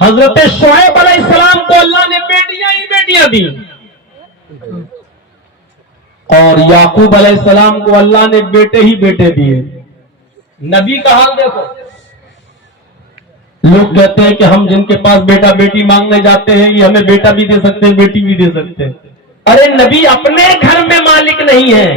حضرت شعیب علیہ السلام کو اللہ نے بیٹیاں ہی بیٹیاں دی، اور یعقوب علیہ السلام کو اللہ نے بیٹے ہی بیٹے دیے۔ نبی کا حال دیکھو، لوگ کہتے ہیں کہ ہم جن کے پاس بیٹا بیٹی مانگنے جاتے ہیں یہ ہمیں بیٹا بھی دے سکتے ہیں بیٹی بھی دے سکتے ہیں۔ ارے نبی اپنے گھر میں مالک نہیں ہے،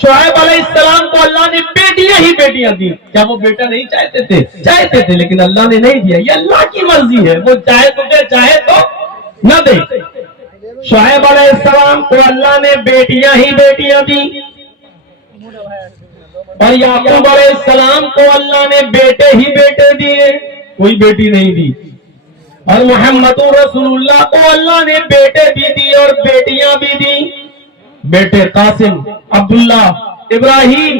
شعیب علیہ السلام کو اللہ نے بیٹیاں ہی بیٹیاں دی۔ کیا وہ بیٹا نہیں چاہتے تھے؟ چاہتے تھے، لیکن اللہ نے نہیں دیا۔ یہ اللہ کی مرضی ہے، وہ چاہے تو دے، چاہے تو نہ دے۔ شعیب علیہ السلام کو اللہ نے بیٹیاں ہی بیٹیاں دی، اور یعقوب علیہ السلام کو اللہ نے بیٹے ہی بیٹے دیے، کوئی بیٹی نہیں دی۔ اور محمد رسول اللہ کو اللہ نے بیٹے بھی دی اور بیٹیاں بھی دی، بیٹے قاسم، عبداللہ، ابراہیم،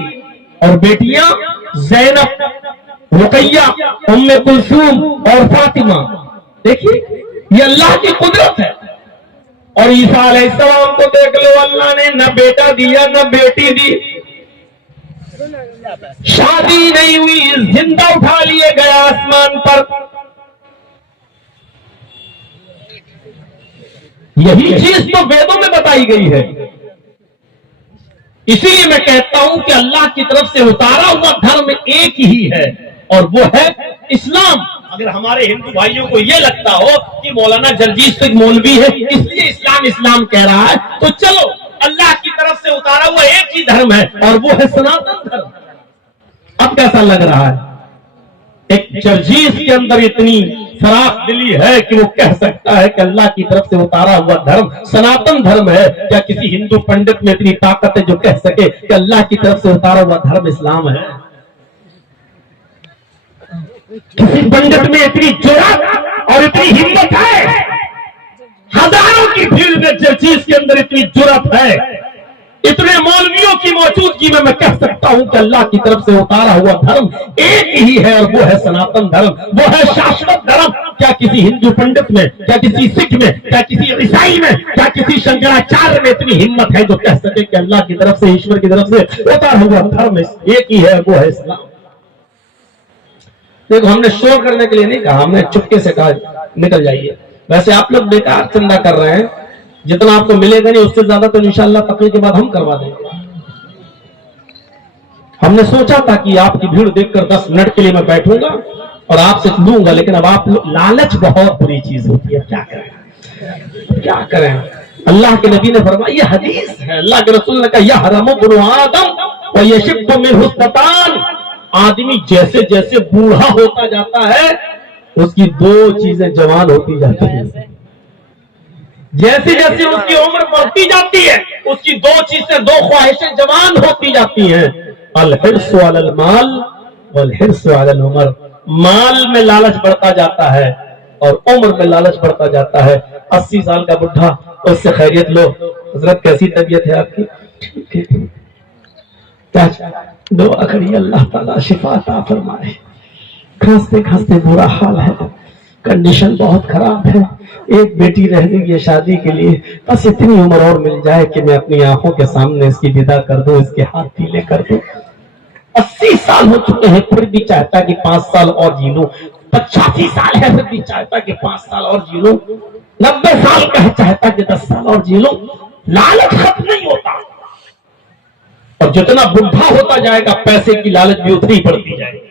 اور بیٹیاں زینب، رقیہ، ام کلثوم اور فاطمہ۔ دیکھیے یہ اللہ کی قدرت ہے۔ اور عیسیٰ علیہ السلام کو دیکھ لو، اللہ نے نہ بیٹا دیا نہ بیٹی دی، شادی نہیں ہوئی، زندہ اٹھا لیے گیا آسمان پر۔ یہی چیز تو ویدوں میں بتائی گئی ہے۔ اسی لیے میں کہتا ہوں کہ اللہ کی طرف سے اتارا ہوا دھرم ایک ہی ہے، اور وہ ہے اسلام۔ اگر ہمارے ہندو بھائیوں کو یہ لگتا ہو کہ مولانا جرجیت سنگھ مولوی ہے اس لیے اسلام اسلام کہہ رہا ہے، تو چلو، اللہ کی طرف سے اتارا ہوا ایک ہی دھرم ہے، اور وہ ہے سناتن دھرم۔ اب کیسا لگ رہا ہے؟ ایک جرجیت کے اندر اتنی فراخ دلی ہے کہ وہ کہہ سکتا ہے کہ اللہ کی طرف سے اتارا ہوا دھرم سناتن دھرم ہے۔ کیا کسی ہندو پنڈت میں اتنی طاقت ہے جو کہہ سکے کہ اللہ کی طرف سے اتارا ہوا دھرم اسلام ہے؟ کسی پنڈت میں اتنی جرأت اور اتنی ہمت ہے؟ ہزاروں کی بھیڑ میں جرجیت کے اندر اتنی جرأت ہے، اتنے مولویوں کی موجودگی میں کہہ سکتا ہوں کہ اللہ کی طرف سے اتارا ہوا دھرم ایک ہی ہے، اور وہ ہے سناتن دھرم، وہ ہے شاشوت دھرم۔ کیا کسی ہندو پنڈت میں، کیا کسی سکھ میں، کیا کسی عیسائی میں، کیا کسی شنکراچاریہ میں اتنی ہمت ہے جو کہہ سکے کہ اللہ کی طرف سے، ایشور کی طرف سے اتارا ہوا دھرم ایک ہی ہے، وہ ہے اسلام؟ دیکھو، ہم نے شور کرنے کے لیے نہیں کہا، ہم نے چپکے سے کہا نکل جائیے۔ ویسے آپ لوگ بیکار چندہ کر رہے ہیں، جتنا آپ کو ملے گا نہیں اس سے زیادہ تو انشاءاللہ تقریر کے بعد ہم کروا دیں گے۔ ہم نے سوچا تھا کہ آپ کی بھیڑ دیکھ کر 10 منٹ کے لیے میں بیٹھوں گا اور آپ سے لوں گا، لیکن اب آپ لالچ بہت بری چیز ہوتی ہے، کیا کریں کیا کریں۔ اللہ کے نبی نے فرمایا، یہ حدیث ہے، اللہ کے رسول نے کہا، یحرم ابن آدم ویشب منہ الستان۔ آدمی جیسے جیسے بوڑھا ہوتا جاتا ہے اس کی 2 چیزیں جوان ہوتی جاتی ہیں، جیسے جیسے اس کی عمر بڑھتی جاتی ہے اس کی 2 چیزیں، 2 خواہشیں جوان ہوتی جاتی ہیں، الحرص علی المال والحرص علی العمر۔ مال میں لالچ بڑھتا جاتا ہے اور عمر میں لالچ بڑھتا جاتا ہے۔ 80 سال کا بڈھا، اس سے خیریت لو، حضرت کیسی طبیعت ہے آپ کی؟ ٹھیک ہے، دعا کریے اللہ تعالیٰ شفا عطا فرمائے۔ کھانستے کھانستے برا حال ہے، کنڈیشن بہت خراب ہے، ایک بیٹی رہ گئی ہے شادی کے لیے، بس اتنی عمر اور مل جائے کہ میں اپنی آنکھوں کے سامنے اس کی ودا کر دوں، اس کے ہاتھ پیلے کر دوں۔ 80 سال ہو چکے ہیں پھر بھی چاہتا کہ 5 سال اور جی لوں، 85 سال ہے پھر بھی چاہتا کہ 5 سال اور جی لوں، 90 سال کا ہے چاہتا کہ 10 سال اور جی لوں۔ لالچ ختم نہیں ہوتا، اور جتنا بڈھا ہوتا جائے گا پیسے کی لالچ بھی اتنی بڑھتی جائے گی۔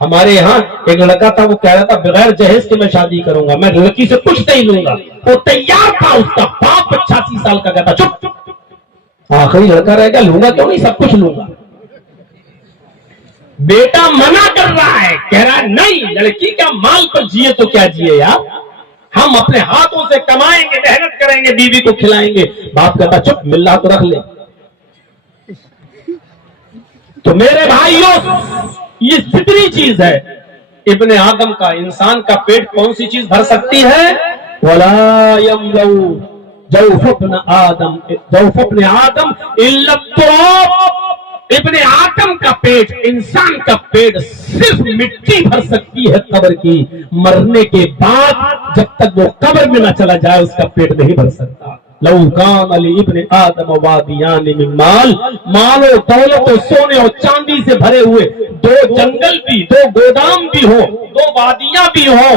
ہمارے یہاں ایک لڑکا تھا، وہ کہہ رہا تھا بغیر جہیز کے میں شادی کروں گا، میں لڑکی سے کچھ نہیں لوں گا۔ وہ تیار تھا، اس کا باپ 85 سال کا کہتا چپ، آخری لڑکا رہے گا، لوں گا کیوں نہیں، سب کچھ لوں گا۔ بیٹا منع کر رہا ہے، کہہ رہا ہے نہیں، لڑکی کا مال پر جیے تو کیا جیے یار، ہم اپنے ہاتھوں سے کمائیں گے، محنت کریں گے، بیوی کو کھلائیں گے۔ باپ کہتا چپ، مل رہا تو رکھ لے۔ تو میرے بھائیوں، یہ فطری چیز ہے، ابن آدم کا، انسان کا پیٹ کون سی چیز بھر سکتی ہے؟ وَلَا يَمْلَوْ جَوْفَ ابْنِ آدم إِلَّا التُّرَابُ۔ ابن آدم کا پیٹ، انسان کا پیٹ صرف مٹی بھر سکتی ہے قبر کی، مرنے کے بعد جب تک وہ قبر میں نہ چلا جائے اس کا پیٹ نہیں بھر سکتا۔ لو کان لابن آدم وادیان من مال، مال و دولت و سونے اور چاندی سے بھرے ہوئے 2 جنگل بھی، 2 گودام بھی ہو، 2 وادیاں بھی ہوں،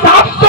700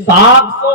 700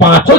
5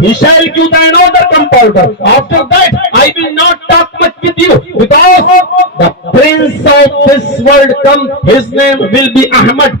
he shall give thine order compounder. After that, I will not talk much with you, because the prince of this world come, his name will be Ahmad.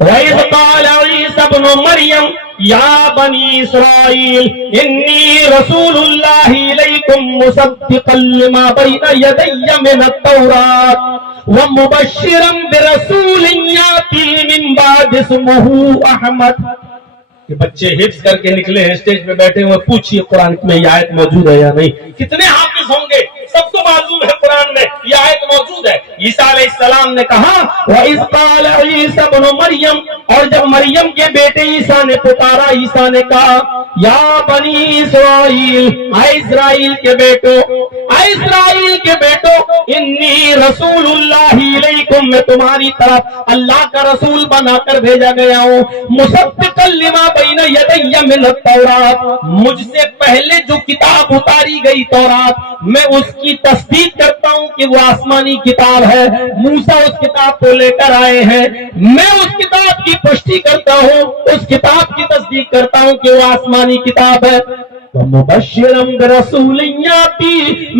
وَإِذْ قَالَ عِيسَى ابْنُ مَرْيَمَ يَا بَنِي إِسْرَائِيلَ إِنِّي رَسُولُ اللَّهِ إِلَيْكُمْ مُصَدِّقًا لِمَا بَيْنَ يَدَيَّ مِنَ التَّوْرَاةِ وَمُبَشِّرًا بِرَسُولٍ يَأْتِي مِن بَعْدِهِ اسْمُهُ أَحْمَدُ. یہ بچے حفظ کر کے نکلے ہیں, اسٹیج پہ بیٹھے ہوئے, پوچھئے قرآن میں یہ آیت موجود ہے یا نہیں. کتنے حافظ ہوں گے؟ سب کو معلوم ہے قرآن میں یہ آیت موجود ہے. عیسیٰ علیہ السلام نے کہا وَإِذْ قَالَ عِيسَى ابْنُ مَرْيَمَ, اور جب مریم کے بیٹے عیسیٰ نے پکارا, عیسیٰ نے کہا یا بنی اسرائیل, اے اسرائیل کے بیٹو, اے اسرائیل کے بیٹو, انی رسول اللہ علیکم, میں تمہاری طرف اللہ کا رسول بنا کر بھیجا گیا ہوں. مصدقا لما بین یدی من التوراۃ, مجھ سے پہلے جو کتاب اتاری گئی تورات, میں اس کی تصدیق کرتا ہوں کہ وہ آسمانی کتاب ہے. موسیٰ اس کتاب کو لے کر آئے ہیں, میں اس کتاب کی پشتی کرتا ہوں, اس کتاب کی تصدیق کرتا ہوں کہ وہ آسمانی کتاب ہے. وَمُبَشِّرًا بِرَسُولٍ يَأْتِي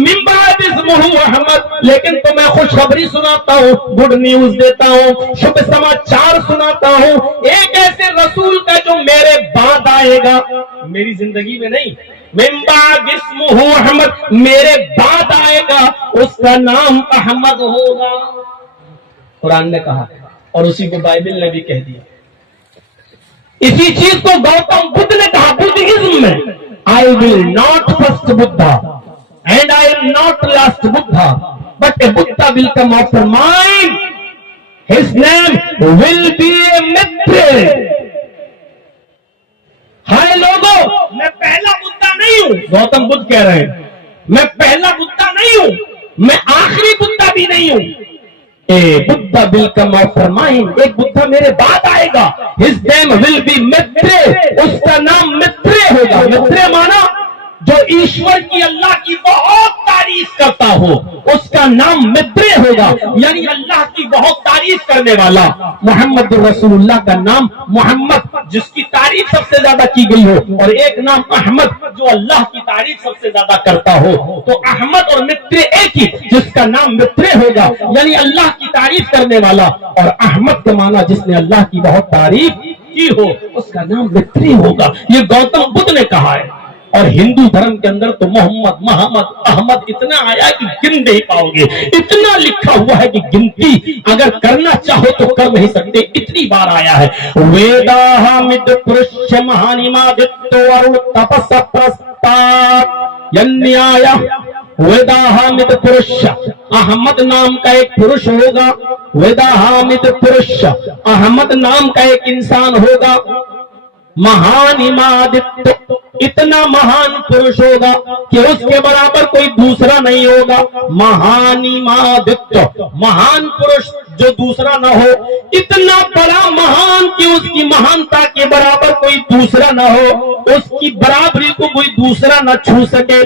مِن بَعْدِهِ اسْمُهُ أَحْمَدُ, لیکن تو میں خوشخبری سناتا ہوں, گڈ نیوز دیتا ہوں, شبھ سماچار سناتا ہوں ایک ایسے رسول کا جو میرے بعد آئے گا, میری زندگی میں نہیں, من بعد اسمہ احمد, میرے بعد آئے گا, اس کا نام احمد ہوگا. قرآن نے کہا اور اسی کو بائبل نے بھی کہہ دیا. اسی چیز کو گوتم بدھ نے کہا بدھزم میں, I will not first Buddha and I am not last Buddha, but a Buddha will come after mine. His name will be a Mitra. ہائے لوگو, میں پہلا بدھا نہیں ہوں. گوتم بدھ کہہ رہے ہیں میں پہلا بدھا نہیں ہوں, میں آخری بدھا بھی نہیں ہوں. اے Buddha will come after mine, ایک بدھا میرے بعد آئے گا. His name will be Mitra, اس کا نام مترے ہوگا. مترے مانا جو ایشور کی, اللہ کی بہت تعریف کرتا ہو, اس کا نام مترے ہوگا, یعنی اللہ کی بہت تعریف کرنے والا. محمد رسول اللہ کا نام محمد, جس کی تعریف سب سے زیادہ کی گئی ہو, اور ایک نام احمد جو اللہ کی تعریف سب سے زیادہ کرتا ہو. تو احمد اور مترے ایک ہی, جس کا نام مترے ہوگا یعنی اللہ کی تعریف کرنے والا, اور احمد کا معنی جس نے اللہ کی بہت تعریف کی ہو, اس کا نام مترے ہوگا. یہ گوتم بدھ نے کہا ہے. اور ہندو دھرم کے اندر تو محمد احمد اتنا آیا کہ گن نہیں پاؤ گے, اتنا لکھا ہوا ہے کہ گنتی اگر کرنا چاہو تو کر نہیں سکتے, اتنی بار آیا ہے. ویداہمد پرش مہانیمادتو ورن تپس پرستات ینیایا. ویداہمد پرش, احمد نام کا ایک پرش ہوگا. ویداہمد پرش, احمد نام کا ایک انسان ہوگا. مہانیمادتو, اتنا مہان پرش ہوگا کہ اس کے برابر کوئی دوسرا نہیں ہوگا. مہانیمادتو, مہان پرش جو دوسرا نہ ہو, اتنا بڑا مہان کہ اس کی مہانتا کے برابر کوئی دوسرا نہ ہو, اس کی برابری کو کوئی دوسرا نہ چھو سکے.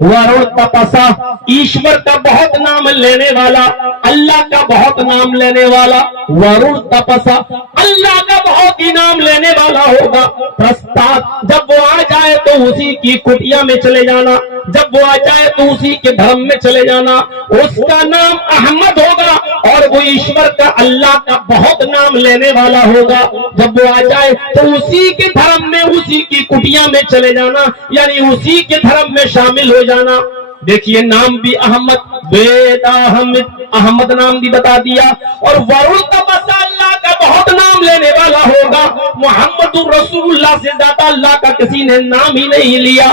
ورن تپسا, ایشور کا بہت نام لینے والا, اللہ کا بہت نام لینے والا. ورن تپسا, اللہ کا بہت ہی نام لینے والا ہوگا. پرستات, جب وہ آ جائے تو اسی کی کٹیا میں چلے جانا, جب وہ آ جائے تو اسی کے دھرم میں چلے جانا. اس کا نام احمد ہوگا, اور وہ ایشور کا, اللہ کا بہت نام لینے والا ہوگا. جب وہ آ جائے تو اسی کے دھرم میں, اسی کی کٹیا میں چلے جانا, یعنی اسی کے دھرم میں شامل ہو جانا. دیکھیے نام بھی احمد، بید احمد نام بھی بتا دیا، اور ورن تبسا اللہ کا بہت نام لینے والا ہوگا، محمد رسول اللہ سے زیادہ اللہ کا کسی نے نام ہی نہیں لیا۔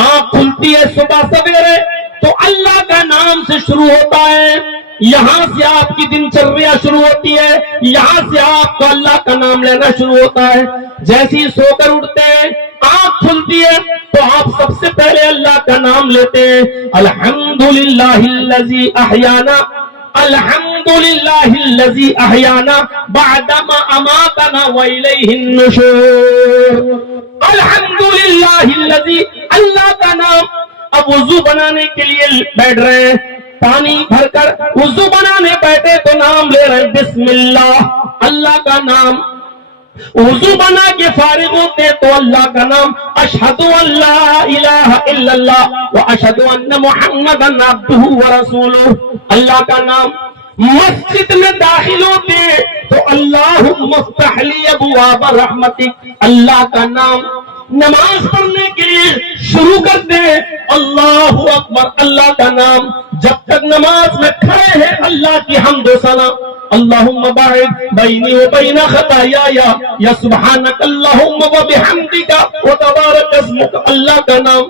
آنکھ کھلتی ہے صبح سویرے تو اللہ کا نام سے شروع ہوتا ہے، یہاں سے آپ کی دن چریا شروع ہوتی ہے، یہاں سے آپ کو اللہ کا نام لینا شروع ہوتا ہے۔ جیسے ہی سو کر اٹھتے ہیں، آنکھ کھلتی ہے تو آپ سب سے پہلے اللہ کا نام لیتے ہیں، الحمدللہ الذی احیانا، الحمدللہ الذی احیانا بعدما اماتنا والیہ النشور۔ الحمدللہ الذی، اللہ کا نام۔ اب وضو بنانے کے لیے بیٹھ رہے ہیں، پانی بھر کر وضو بنانے بیٹھے تو نام لے رہے ہیں، بسم اللہ، اللہ کا نام۔ وضو بنا کے فارغ ہوتے تو اللہ کا نام، اشہد ان لا الہ الا اللہ واشہد ان محمدا عبدہ ورسولہ، اللہ کا نام۔ مسجد میں داخل ہوتے تو اللہم افتح لی ابواب رحمتک، اللہ کا نام۔ نماز پڑھنے کے لیے شروع کرتے ہیں، اللہ اکبر، اللہ کا نام۔ جب تک نماز میں کھڑے ہیں اللہ کی حمد و ثنا، اللہم باعد بینی و بین خطایایا، یا سبحانک اللہم و بحمدک و تبارک اسمک، اللہ کا نام۔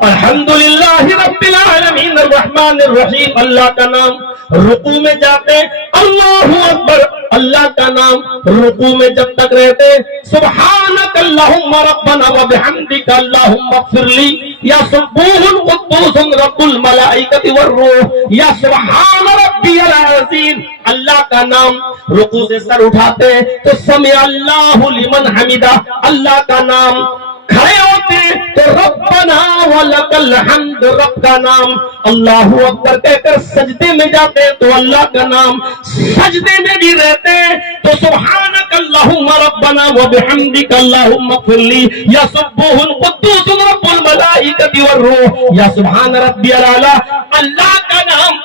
الحمدللہ رب العالمین الرحمن الرحیم، اللہ کا نام۔ رکوع میں جاتے اللہ اکبر، اللہ کا نام۔ رکوع میں جب تک رہتے سبحانک اللہم ربنا و بحمدک اللہم اغفر لی، یا سبوح قدوس رب الملائکۃ والروح، یا سبحان ربی العظیم، اللہ کا نام۔ رکوع سے سر اٹھاتے تو سمع اللہ لمن حمدہ، اللہ کا نام۔ کھڑے ہوتے تو ربنا ولک الحمد، رب کا نام۔ اللہ اکبر کہہ کر سجدے میں جاتے تو اللہ کا نام۔ سجدے میں بھی رہتے تو سبحانک اللہم ربنا وبحمدک اللہم اغفر لی، یا سبوح قدوس رب الملائکۃ والروح، یا سبحان ربی الاعلی، اللہ کا نام۔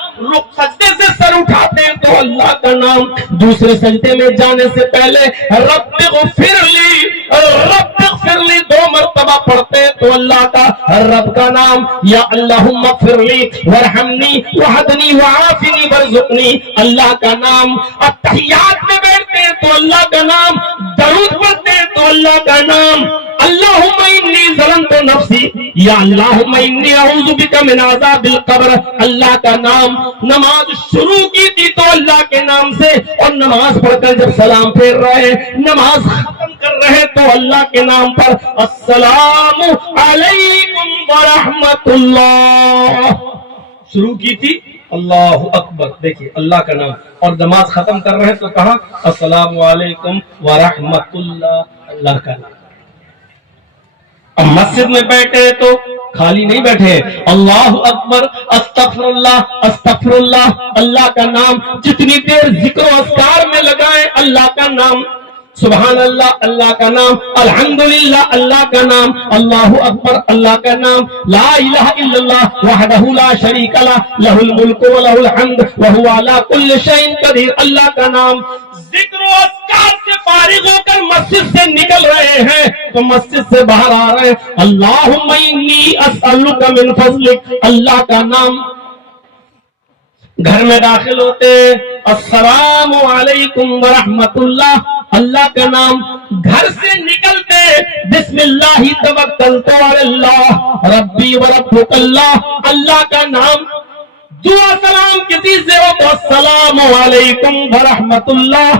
سجدے سے سر اٹھاتے ہیں تو اللہ کا نام۔ دوسرے سجدے میں جانے سے پہلے رب اغفر لی، رب اغفر لی 2 مرتبہ پڑھتے ہیں تو اللہ کا رب کا نام، یا اللہم اغفر لی ورحمنی وحدنی وعافنی ورزقنی، اللہ کا نام۔ التحیات میں بیٹھتے ہیں تو اللہ کا نام، درود پڑھتے ہیں تو اللہ کا نام۔ اللہم انی ظلمت نفسی، یا اللہم انی اعوذ بک من عذاب القبر، اللہ کا نام۔ نماز شروع کی تھی تو اللہ کے نام سے، اور نماز پڑھ کر جب سلام پھیر رہے، نماز ختم کر رہے تو اللہ کے نام پر، السلام علیکم ورحمۃ اللہ، شروع کی تھی اللہ اکبر، دیکھیے اللہ کا نام، اور نماز ختم کر رہے تو کہا السلام علیکم ورحمۃ اللہ، اللہ کا نام۔ اب مسجد میں بیٹھے تو خالی نہیں بیٹھے، اللہ اکبر، استغفر اللہ، استغفر اللہ، اللہ کا نام۔ جتنی دیر ذکر و اذکار میں لگائیں اللہ کا نام، سبحان اللہ، اللہ کا نام، الحمدللہ، اللہ کا نام، اللہ اکبر، اللہ کا نام، لا الہ الا اللہ وحدہ لا شریک لہ، لہ الملک و لہ الحمد وہو علی کل شیء قدیر، اللہ کا نام۔ ذکر و اذکار سے فارغ ہو کر مسجد سے نکل رہے ہیں تو مسجد سے باہر آ رہے ہیں، اللہم انی اسألک من فضلک، اللہ کا نام۔ گھر میں داخل ہوتے السلام علیکم ورحمۃ اللہ، اللہ کا نام۔ گھر سے نکلتے بسم اللہ توکلت علی اللہ ربی وربک اللہ، اللہ کا نام۔ دعا سلام کسی سے ہو تو السلام علیکم ورحمۃ اللہ،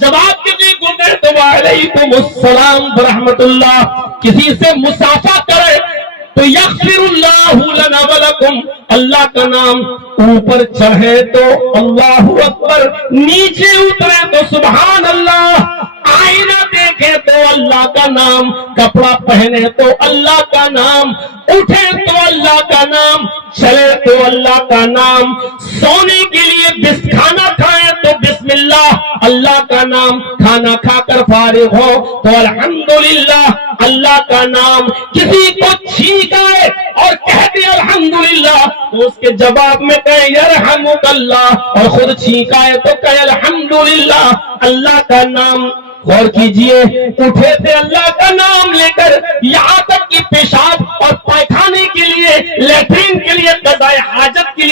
جب آپ کسی کو کہے تو وعلیکم السلام ورحمۃ اللہ، کسی سے مصافحہ کرے تو یغفر اللہ لنا ولکم، اللہ کا نام۔ اوپر چڑھے تو اللہ اکبر، نیچے اترے تو سبحان اللہ، آئینہ دیکھے تو اللہ کا نام، کپڑا پہنے تو اللہ کا نام، اٹھے تو اللہ کا نام، چلے تو اللہ کا نام، سونے کے لیے کھانا کھائے تو بسم اللہ، اللہ کا نام، کھانا کھا کر فارغ ہو تو الحمدللہ، اللہ کا نام۔ کسی کو چھینک آئے اور کہہ دے الحمدللہ تو اس کے جواب میں کہے یرحمک اللہ، اور خود چھینک آئے تو کہے الحمدللہ، اللہ کا نام۔ غور کیجئے، اٹھے تھے اللہ کا نام لے کر، یہاں تک کہ پیشاب اور پائخانے کے لیے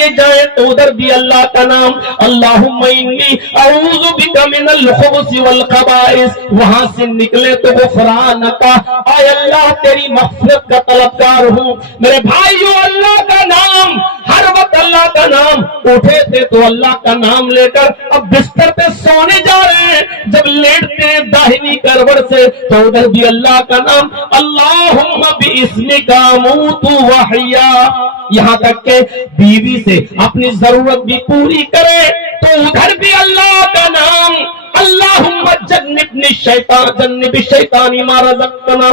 لیے جائیں تو ادھر بھی اللہ کا نام، اللہم انی اعوذ بک من الخبث والخبائث، وہاں سے نکلے تو غفرانک، اے اللہ تیری مغفرت کا طلبگار ہوں۔ میرے بھائیو، اللہ کا نام ہر وقت، اللہ کا نام، اٹھے تھے تو اللہ کا نام لے کر اب بستر پہ سونے جا رہے ہیں، جب لیٹتے ہیں داہنی کروٹ سے تو ادھر بھی اللہ کا نام، اللہم باسمک اموت واحیا، یہاں تک کہ بیوی سے اپنی ضرورت بھی پوری کرے تو ادھر بھی اللہ کا نام، اللہم جنبنی الشیطان، جنب الشیطان ما رزقتنا،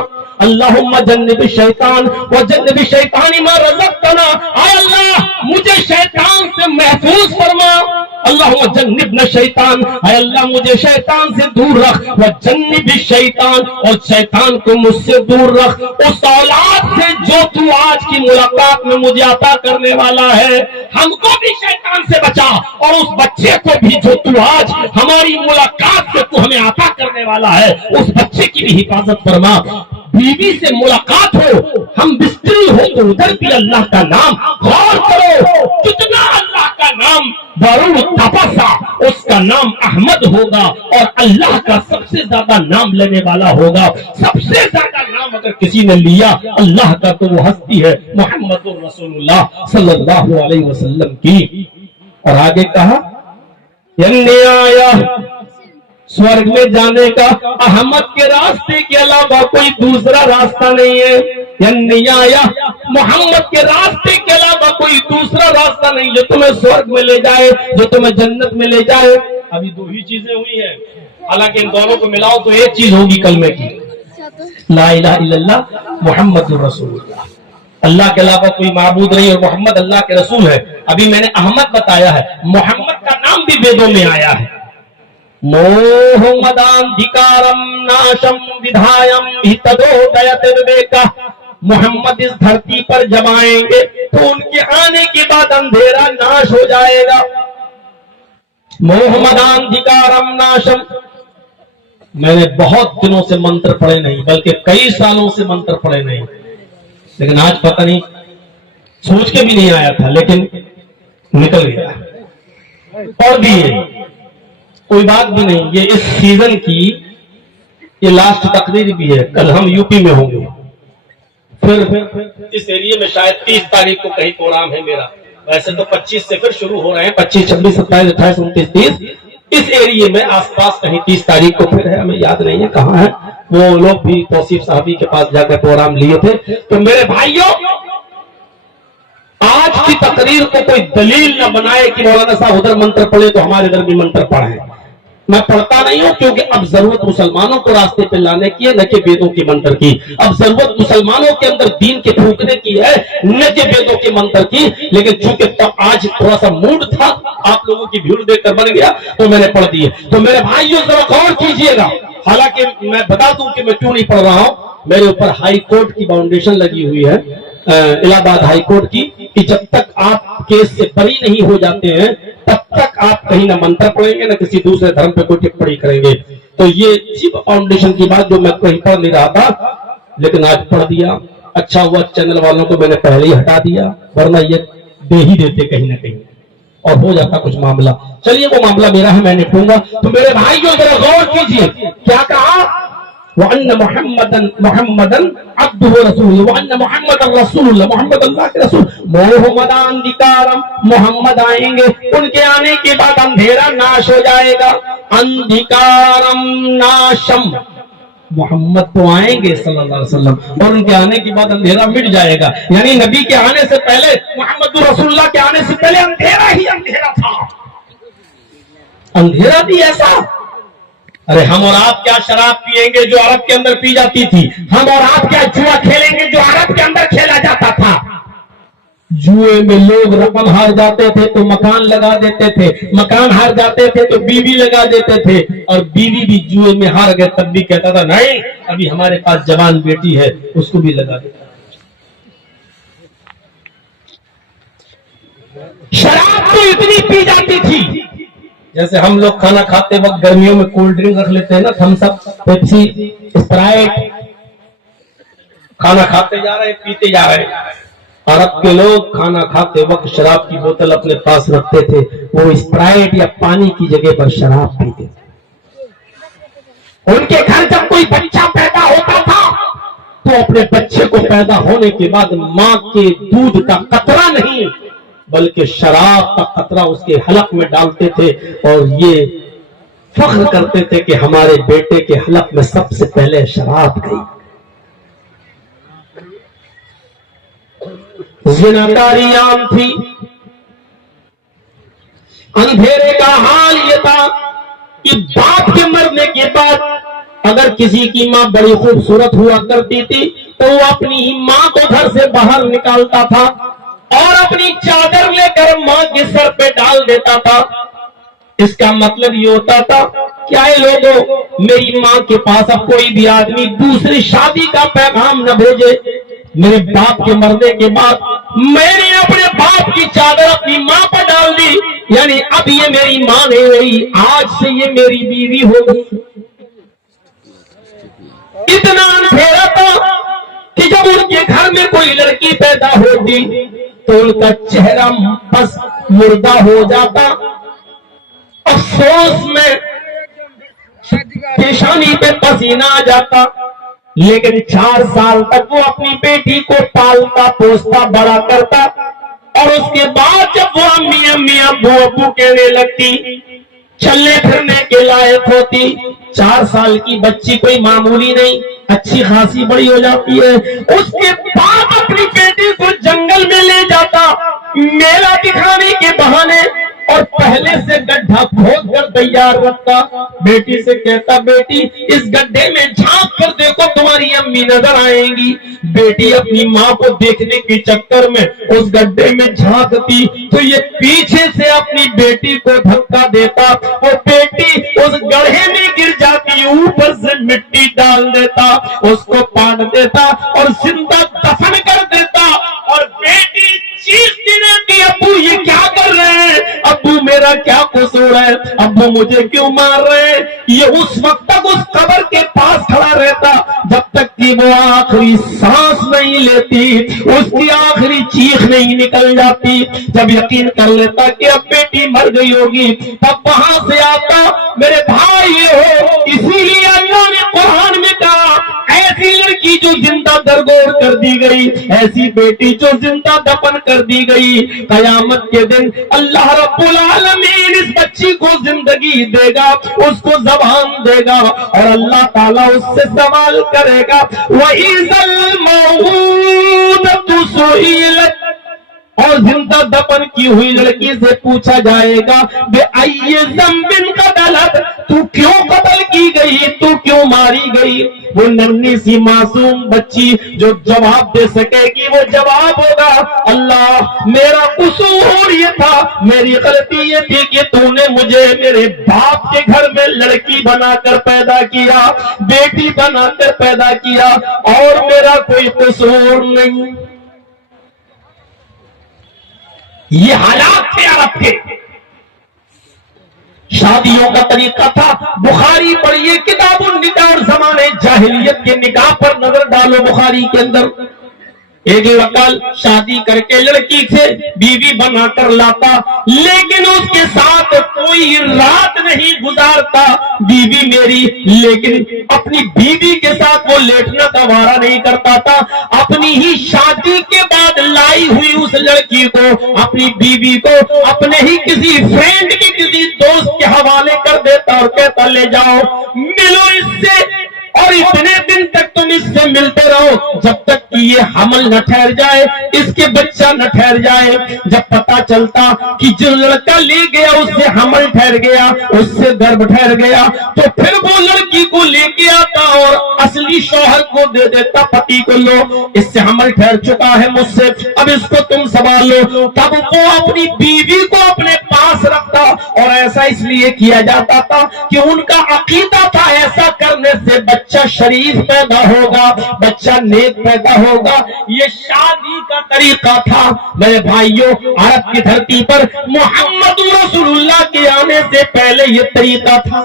اللہم جنب الشیطان وجنب الشیطان ما رزقتنا، اے اللہ مجھے شیطان سے محفوظ فرما، اللہم جنبنا الشیطان، اے اللہ مجھے شیطان سے دور رکھ، وجنب الشیطان، اور شیطان کو مجھ سے دور رکھ، اس اولاد سے جو تو آج کی ملاقات میں مجھے عطا کرنے والا ہے، ہم کو بھی شیطان سے بچا، اور اس بچے کو بھی جو تو آج ہماری ملاقات سے تو ہمیں عطا کرنے والا ہے، اس بچے کی بھی حفاظت فرما۔ بیوی سے ملاقات ہو، ہم بستری ہو تو ادھر بھی اللہ کا نام، غور کرو کتنا اللہ کا نام بارو تپسا، اس کا نام احمد ہوگا، اور اللہ کا سب سے زیادہ نام لینے والا ہوگا۔ سب سے زیادہ نام اگر کسی نے لیا اللہ کا تو وہ ہستی ہے محمد رسول اللہ صلی اللہ علیہ وسلم کی۔ اور آگے کہا یعنی آیا سورگ میں جانے کا احمد کے راستے کے علاوہ کوئی دوسرا راستہ نہیں ہے، یعنی آیا محمد کے راستے کے علاوہ کوئی دوسرا راستہ نہیں جو تمہیں سورگ میں لے جائے، جو تمہیں جنت میں لے جائے۔ ابھی دو ہی چیزیں ہوئی ہیں، حالانکہ ان دونوں کو ملاؤ تو ایک چیز ہوگی کلمے کی، لا الہ الا اللہ محمد رسول اللہ، اللہ کے علاوہ کوئی معبود نہیں اور محمد اللہ کے رسول ہے۔ ابھی میں نے احمد بتایا ہے، محمد کا نام بھی ویدوں میں آیا ہے، موہمداندھکارم ناشم ودھایم ہتدودیت ویکا، محمد اس دھرتی پر جب آئیں گے تو ان کے آنے کے بعد اندھیرا ناش ہو جائے گا۔ موہمداندھکارم ناشم، میں نے بہت دنوں سے منتر پڑھے نہیں، بلکہ کئی سالوں سے منتر پڑھے نہیں، لیکن آج پتہ نہیں، سوچ کے بھی نہیں آیا تھا لیکن نکل گیا۔ اور بھی ہے کوئی بات بھی نہیں، یہ اس سیزن کی یہ لاسٹ تقریر بھی ہے، کل ہم یو پی میں ہوں گے، پھر اس ایریے میں شاید 30 تاریخ کو کہیں پروگرام ہے میرا، ویسے تو 25 سے پھر شروع ہو رہے ہیں، 25 26 27 28 29 30، اس ایریے میں آس پاس کہیں 30 تاریخ کو پھر ہے، ہمیں یاد نہیں ہے کہاں ہے، وہ لوگ بھی توصیف صاحبی کے پاس جا کر پروگرام لیے تھے۔ تو میرے بھائیوں، آج کی تقریر کو کوئی دلیل نہ بنائے کہ مولانا صاحب ادھر منتر پڑھے تو ہمارے ادھر بھی منتر پڑھیں، میں پڑھتا نہیں ہوں، کیونکہ اب ضرورت مسلمانوں کو راستے پہ لانے کی ہے، نہ کہ ویدوں کے منتر کی۔ اب ضرورت مسلمانوں کے اندر دین کے پھونکنے کی ہے، نہ کہ ویدوں کے منتر کی، لیکن چونکہ آج تھوڑا سا موڈ تھا، آپ لوگوں کی بھیڑ دیکھ کر بن گیا تو میں نے پڑھ دیے۔ تو میرے بھائیوں ذرا غور کیجئے گا، حالانکہ میں بتا دوں کہ میں کیوں نہیں پڑھ رہا ہوں، میرے اوپر ہائی کورٹ کی فاؤنڈیشن لگی ہوئی ہے، الہ آباد ہائی کورٹ کی، کہ جب تک آپ کیس سے بری نہیں ہو جاتے ہیں تب تک آپ کہیں نہ منتر پڑھیں گے نہ کسی دوسرے دھرم پہ کوئی ٹپڑی کریں گے۔ تو یہ اسی فاؤنڈیشن کی بات جو میں کہیں پڑھ نہیں رہا تھا لیکن آج پڑھ دیا، اچھا ہوا چینل والوں کو میں نے پہلے ہی ہٹا دیا، ورنہ یہ دے ہی دیتے کہیں نہ کہیں اور ہو جاتا کچھ معاملہ۔ چلیے وہ معاملہ میرا ہے، میں نپٹوں گا۔ تو میرے بھائیوں ذرا غور کیجئے، کیا کہا؟ وَأَنَّ مُحَمَّدًا عَبْدُهُ وَرَسُولُهُ وَأَنَّ مُحَمَّدًا رَسُولُ اللَّهِ، محمد اللہ کے رسول۔ موہمداندھکارم، محمد آئیں گے، ان کے آنے کے بعد اندھیرا ناش ہو جائے گا۔ اندھکارم ناشم، محمد تو آئیں گے صلی اللہ علیہ وسلم اور ان کے آنے کے بعد اندھیرا مٹ جائے گا، یعنی نبی کے آنے سے پہلے، محمد رسول اللہ کے آنے سے پہلے اندھیرا ہی اندھیرا تھا۔ اندھیرا بھی ایسا، ارے ہم اور آپ کیا شراب پیئیں گے جو عرب کے اندر پی جاتی تھی، ہم اور آپ کیا جوا کھیلیں گے جو عرب کے اندر کھیلا جاتا تھا۔ جوئے میں لوگ رقم ہار جاتے تھے تو مکان لگا دیتے تھے، مکان ہار جاتے تھے تو بیوی لگا دیتے تھے، اور بیوی بھی جوئے میں ہار گئے تب بھی کہتا تھا نہیں ابھی ہمارے پاس جوان بیٹی ہے اس کو بھی لگا دیتا۔ شراب تو اتنی پی جاتی تھی، جیسے ہم لوگ کھانا کھاتے وقت گرمیوں میں کولڈ ڈرنک رکھ لیتے ہیں نا، تھمس اپ، پیپسی، اسپرائٹ، کھانا کھاتے جا رہے پیتے جا رہے، عرب کے لوگ کھانا کھاتے وقت شراب کی بوتل اپنے پاس رکھتے تھے، وہ اسپرائٹ یا پانی کی جگہ پر شراب پیتے تھے۔ ان کے گھر جب کوئی بچہ پیدا ہوتا تھا تو اپنے بچے کو پیدا ہونے کے بعد ماں کے دودھ کا قطرہ نہیں بلکہ شراب کا قطرہ اس کے حلق میں ڈالتے تھے، اور یہ فخر کرتے تھے کہ ہمارے بیٹے کے حلق میں سب سے پہلے شراب گئی۔ زناکاری عام تھی۔ اندھیرے کا حال یہ تھا کہ باپ کے مرنے کے بعد اگر کسی کی ماں بڑی خوبصورت ہوا کرتی تھی تو وہ اپنی ماں کو گھر سے باہر نکالتا تھا اور اپنی چادر لے کر ماں کے سر پہ ڈال دیتا تھا۔ اس کا مطلب یہ ہوتا تھا کیا اے لوگوں، میری ماں کے پاس اب کوئی بھی آدمی دوسری شادی کا پیغام نہ بھیجے۔ میرے باپ کے مرنے کے بعد میں نے اپنے باپ کی چادر اپنی ماں پر ڈال دی، یعنی اب یہ میری ماں نہیں رہی، آج سے یہ میری بیوی ہوگی۔ اتنا اندھیرا تھا کہ جب ان کے گھر میں کوئی لڑکی پیدا ہوتی تو ان کا چہرہ بس مردہ ہو جاتا، افسوس میں پیشانی پہ پسینہ آ جاتا۔ لیکن 4 سال تک وہ اپنی بیٹی کو پالتا پوستا بڑا کرتا، اور اس کے بعد جب وہ امی امی ابو ابو کہنے لگتی، چلنے پھرنے کے لائق ہوتی، 4 سال کی بچی کوئی معمولی نہیں، اچھی خاصی بڑی ہو جاتی ہے، اس کے بعد اپنی بیٹی کو جنگل میں لے جاتا میلہ دکھانے کے بہانے، اور پہلے سے گڈھا کھود کر تیار رکھتا۔ بیٹی سے کہتا بیٹی اس گڈھے میں جھانک کر دیکھو تمہاری امی نظر آئیں گی۔ بیٹی اپنی ماں کو دیکھنے کے چکر میں اس گڈھے میں جھانکتی تو یہ پیچھے سے اپنی بیٹی کو دھکا دیتا، وہ بیٹی اس گڑھے میں گر جاتی، اوپر سے مٹی ڈال دیتا، اس کو پاٹ دیتا اور زندہ دفن کر دیتا، اور بیٹی چیختی رہتی ابو یہ کیا کر رہے ہیں، ابو میرا کیا قصور ہے، ابو مجھے کیوں مار رہے ہیں۔ یہ اس وقت تک اس قبر کے پاس کھڑا رہتا جب تک کہ وہ آخری سانس نہیں لیتی، اس کی آخری چیخ نہیں نکل جاتی۔ جب یقین کر لیتا کہ اب بیٹی مر گئی ہوگی تب وہاں سے آتا، میرے بھائی ہو، اسی لیے اللہ نے قرآن میں کہا ایسی لڑکی جو زندہ درگور کر دی گئی، ایسی بیٹی جو زندہ دفن کر دی گئی، قیامت کے دن اللہ رب العالمین اس بچی کو زندگی دے گا، اس کو زبان دے گا، اور اللہ تعالیٰ اس سے سوال کرے گا وَإِذَا الْمَوْءُودَةُ سُئِلَتْ، اور زندہ دفن کی ہوئی لڑکی سے پوچھا جائے گا بِأَيِّ ذَنبٍ قَتَلَتْ، تو کیوں قتل کی گئی، تو کیوں ماری گئی۔ وہ ننھی سی معصوم بچی جو جواب دے سکے گی وہ جواب ہوگا اللہ میرا قصور یہ تھا، میری غلطی یہ تھی کہ تو نے مجھے میرے باپ کے گھر میں لڑکی بنا کر پیدا کیا، بیٹی بنا کر پیدا کیا، اور میرا کوئی قصور نہیں۔ یہ حالات تھے عرب کے۔ شادیوں کا طریقہ تھا، بخاری پڑھیے کتاب النکاح اور زمانے جاہلیت کے نکاح پر نظر ڈالو۔ بخاری کے اندر ایک وکیل شادی کر کے لڑکی سے بیوی بنا کر لاتا، لیکن اس کے ساتھ کوئی رات نہیں گزارتا بیوی میری، لیکن اپنی بیوی کے ساتھ وہ لیٹنا کا وعدہ نہیں کرتا تھا، اپنی ہی شادی کے بعد لائی ہوئی اس لڑکی کو، اپنی بیوی کو اپنے ہی کسی فرینڈ کی کسی دوست کے حوالے کر دیتا اور کہتا لے جاؤ ملو اس سے، اور اتنے دن تک تم اس سے ملتے رہو جب تک کہ یہ حمل نہ ٹھہر جائے، اس کے بچہ نہ ٹھہر جائے۔ جب پتا چلتا کہ جو لڑکا لے گیا اس سے حمل ٹھہر گیا، اس سے گربھ ٹھہر گیا، تو پھر وہ لڑکی کو لے کے آتا اور اصلی شوہر کو دے دیتا، پتی کو لو اس سے حمل ٹھہر چکا ہے مجھ سے، اب اس کو تم سنبھال لو۔ تب وہ اپنی بیوی کو اپنے پاس رکھتا، اور ایسا اس لیے کیا جاتا تھا کہ ان کا عقیدہ تھا ایسا کرنے سے بچہ شریف پیدا ہوگا، بچہ نیک پیدا ہوگا۔ یہ شادی کا طریقہ تھا میرے بھائیوں، عرب کی دھرتی پر محمد رسول اللہ کے آنے سے پہلے یہ طریقہ تھا۔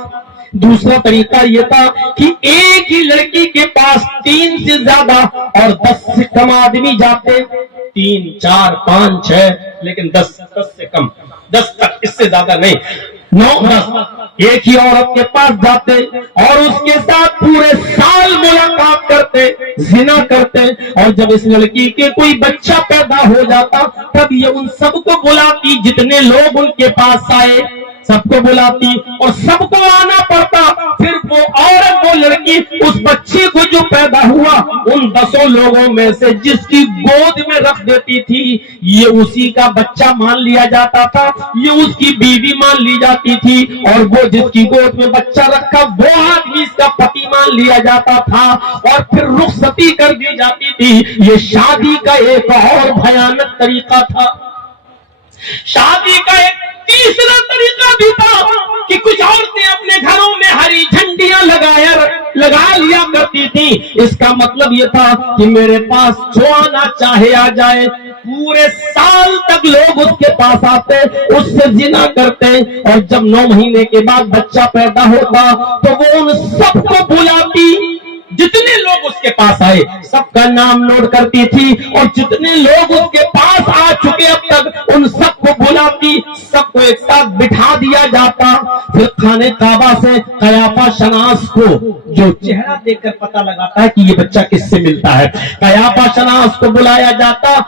دوسرا طریقہ یہ تھا کہ ایک ہی لڑکی کے پاس 3 سے زیادہ اور 10 سے کم آدمی جاتے، 3 4 5 6 لیکن 10 سے کم, 10 تک, اس سے زیادہ نہیں, 9 10 ایک ہی عورت کے پاس جاتے اور اس کے ساتھ پورے سال ملاقات کرتے, زنا کرتے, اور جب اس لڑکی کے کوئی بچہ پیدا ہو جاتا تب یہ ان سب کو بلاتی, جتنے لوگ ان کے پاس آئے سب کو بلاتی اور سب کو آنا پڑتا. پھر وہ عورت, وہ لڑکی اس بچے کو جو پیدا ہوا ان 10 لوگوں میں سے جس کی گود میں رکھ دیتی تھی, یہ اسی کا بچہ مان لیا جاتا تھا, یہ اس کی بیوی مان لی جاتی تھی, اور وہ جس کی گود میں بچہ رکھا وہ آدمی اس کا پتی مان لیا جاتا تھا, اور پھر رخصتی کر دی جاتی تھی. یہ شادی کا ایک اور بھیانک طریقہ تھا. شادی کا ایک تیسرا طریقہ بھی تھا کہ کچھ عورتیں اپنے گھروں میں ہری جھنڈیاں لگا لیا کرتی تھی. اس کا مطلب یہ تھا کہ میرے پاس جو آنا چاہے آ جائے. پورے سال تک لوگ اس کے پاس آتے, اس سے زنا کرتے, اور جب 9 مہینے کے بعد بچہ پیدا ہوتا تو وہ ان سب کو بلاتی, جتنے لوگ اس کے پاس آئے سب کا نام نوٹ کرتی تھی, اور جتنے لوگ اس کے پاس آ چکے اب تک ان سب کو بلاتی, سب کو ایک ساتھ بٹھا دیا جاتا. پھر خانے کعبہ سے قیافہ شناس کو, جو چہرہ دیکھ کر پتہ لگاتا ہے کہ یہ بچہ کس سے ملتا ہے, قیافہ شناس کو بلایا جاتا.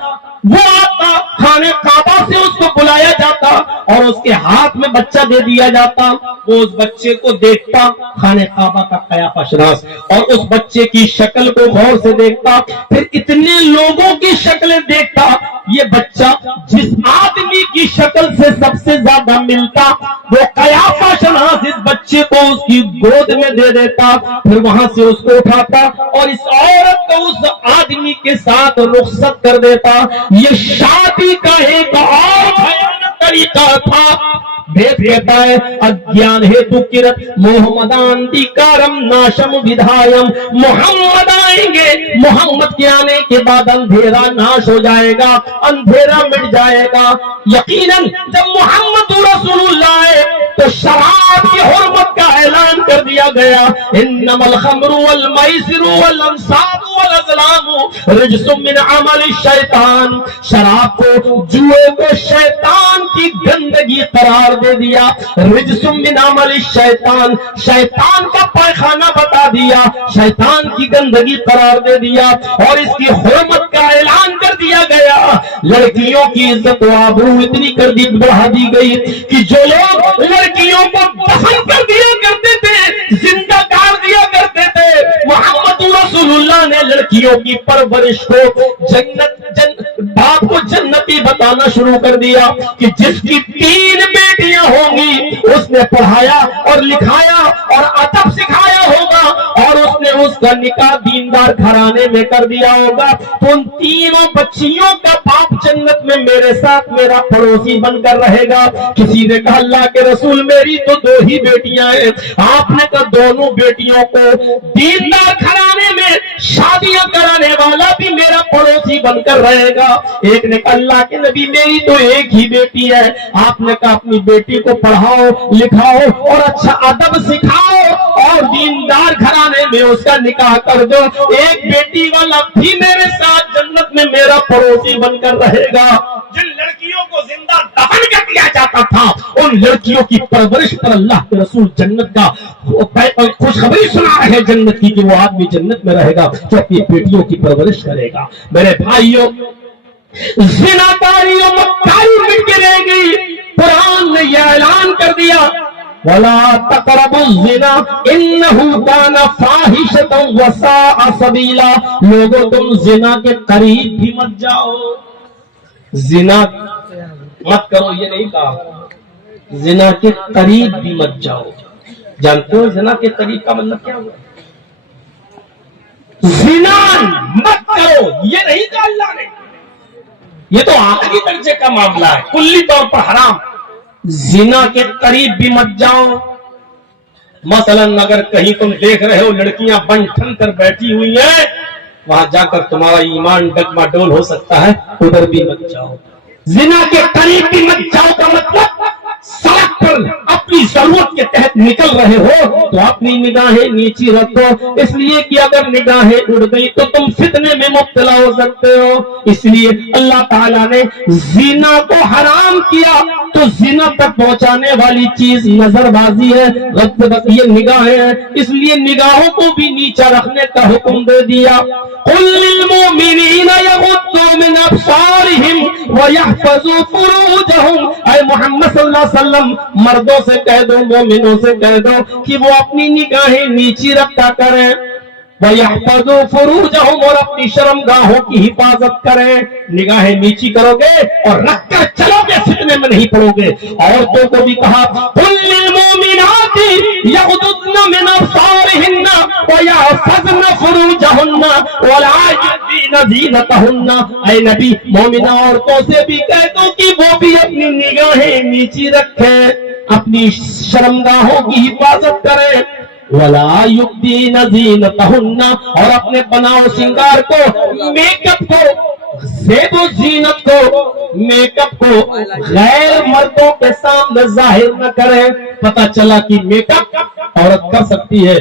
وہ آتا, خانے کعبہ سے اس کو بلایا جاتا اور اس کے ہاتھ میں بچہ دے دیا جاتا. وہ اس بچے کو دیکھتا, خانے کعبہ کا قیافہ شناس, اور اس بچے کی شکل کو غور سے دیکھتا. پھر اتنے لوگوں کی شکلیں دیکھتا, یہ بچہ جس آدمی کی شکل سے سب سے زیادہ ملتا وہ قیافہ شناس اس بچے کو اس کی گود میں دے دیتا. پھر وہاں سے اس کو اٹھاتا اور اس عورت کو اس آدمی کے ساتھ رخصت کر دیتا. یہ شادی کا ایک اور بھیانک طریقہ تھا. بھید کہتا ہے اجیان ہیتو کرت محمدان دیکارم ناشم ودھایم, محمد آئیں گے, محمد کے آنے کے بعد اندھیرا ناش ہو جائے گا, اندھیرا مٹ جائے گا. یقیناً جب محمد رسول اللہ آئے تو شراب کی حرمت کا اعلان کر دیا گیا. انما الخمر والمیسر والانصاب والازلام رجس من عمل الشیطان, شراب کو, جوئے کو شیطان کی گندگی قرار دے دیا. رجس من عمل الشیطان, شیطان کا پائخانہ بتا دیا, شیطان کی گندگی قرار دے دیا, اور اس کی حرمت کا اعلان کر دیا گیا. لڑکیوں کی عزت و آبرو اتنی کر دی, بڑھا دی گئی کہ جو لوگ لڑکیوں کو دفن کر دیا کرتے تھے, زندہ کر دیا کرتے تھے, محمد رسول اللہ نے لڑکیوں کی پرورش کو باپ کو جنتی بتانا شروع کر دیا کہ جس کی 3 بیٹیاں ہوں گی اس نے پڑھایا اور لکھایا اور ادب سکھایا ہوگا, اور اس نے اس کا نکاح دیندار گھرانے میں کر دیا ہوگا, تو ان 3 بچیوں کا باپ جنت میں میرے ساتھ میرا پڑوسی بن کر رہے گا. کسی نے کہا اللہ کے رسول میری تو 2 ہی بیٹیاں ہیں. آپ نے کہا دونوں بیٹیوں کو دیندار گھرانے میں شادیاں کرانے والا بھی میرا پڑوسی بن کر رہے گا. ایک نے کہا اللہ کے نبی میری تو 1 ہی بیٹی ہے. آپ نے کہا اپنی بیٹی کو پڑھاؤ لکھاؤ اور اچھا ادب سکھاؤ اور دیندار گھرانے میں اس کا نکاح کر دو, 1 بیٹی والا بھی میرے ساتھ جنت میں میرا پڑوسی بن کر رہے گا. جن لڑکیوں کو زندہ دفن کر دیا جاتا تھا ان لڑکیوں کی پرورش پر اللہ کے رسول جنت کا خوشخبری سنا رہے جنت کی کہ وہ آدمی جنت میں رہے گا جو اپنی بیٹیوں کی پرورش کرے گا. میرے بھائیوں, زناکاری و مکاری مٹ کے رہ گئی. قرآن نے یہ اعلان کر دیا وَلَا تَقْرَبُوا الزِّنَا إِنَّهُ كَانَ فَاحِشَةً وَسَاءَ سَبِيلًا. لوگوں تم زنا کے قریب بھی مت جاؤ, زنا مت کرو یہ نہیں کہا, زنا کے قریب بھی مت جاؤ. جانتے ہو زنا کے قریب کا مطلب کیا ہوا؟ زنا مت کرو یہ نہیں کہا اللہ نے, یہ تو آخری درجے کا معاملہ ہے, کلی طور پر حرام. زنا کے قریب بھی مت جاؤ. مثلا اگر کہیں تم دیکھ رہے ہو لڑکیاں بن ٹھن کر بیٹھی ہوئی ہیں, وہاں جا کر تمہارا ایمان ڈگما ڈول ہو سکتا ہے, ادھر بھی مت جاؤ. زنا کے قریب بھی مت جاؤ کا مطلب سڑک پر اگر اپنی ضرورت کے تحت نکل رہے ہو تو اپنی نگاہیں نیچی رکھو، اس لیے کہ اگر نگاہیں اڑ گئی تو تم فتنے میں مبتلا ہو سکتے ہو۔ اس لیے اللہ تعالیٰ نے زنا کو حرام کیا، تو زنا تک پہنچانے والی چیز نظر بازی ہے، یہ نگاہیں ہیں، اس لیے نگاہوں کو بھی نیچا رکھنے کا حکم دے دیا۔ قل للمؤمنین یغضوا من ابصارہم ویحفظوا فروجہم، اے محمد صلی اللہ علیہ وسلم مردوں سے کہہ دو، مومنوں سے کہہ دو کہ وہ اپنی نگاہیں نیچی رکھا کریں، وَيَحْفَظُوا فُرُوجَهُمْ، اور اپنی شرمگاہوں کی حفاظت کریں۔ نگاہیں نیچی کرو گے اور رکھ کر چلو گے، فتنے میں نہیں پڑو گے۔ عورتوں کو بھی کہا قُلْ لِلْمُؤْمِنَاتِ يَغْضُضْنَ مِنْ أَبْصَارِهِنَّ وَيَحْفَظْنَ فُرُوجَهُنَّ وَلَا يُبْدِينَ زِينَتَهُنَّ، اے نبی مومنہ عورتوں سے بھی کہہ دو کہ وہ بھی اپنی نگاہیں نیچی رکھیں، اپنی شرمگاہوں کی حفاظت کریں۔ وَلَا يُبْدِينَ زِينَتَهُنَّ، اور اپنے بناؤ سنگار کو، میک اپ کو، زیب و زینت کو، میک اپ کو غیر مردوں کے سامنے ظاہر نہ کریں۔ پتہ چلا کہ میک اپ عورت کر سکتی ہے،